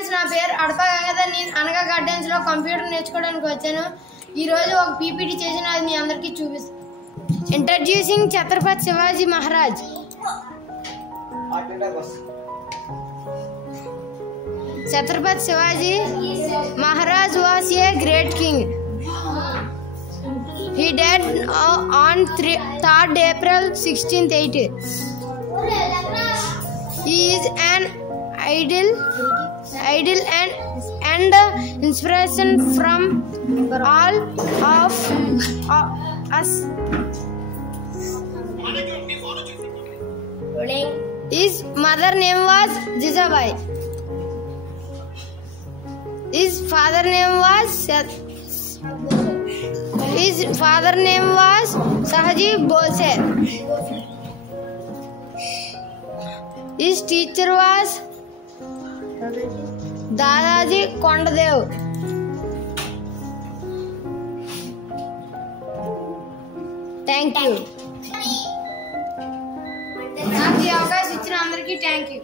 ఫ్రెండ్స్, నా పేరు అడప గంగాధర్. నేను అనగా గార్డెన్స్ లో కంప్యూటర్ నేర్చుకోవడానికి వచ్చాను. ఈ రోజు ఒక పీపీటీ చేసిన అది మీ అందరికీ చూపిస్తాను. Introducing Chhatrapati Shivaji Maharaj. Chhatrapati Shivaji Maharaj was a great king. He died on 3rd April 1680. He is an idol and inspiration from all of us. His mother name was Jijabai. His father name was Sahaji Bose. His teacher was Dadaji Kondadev. Thank you. నాకు ఈ అవకాశం ఇచ్చిన అందరికీ thank you.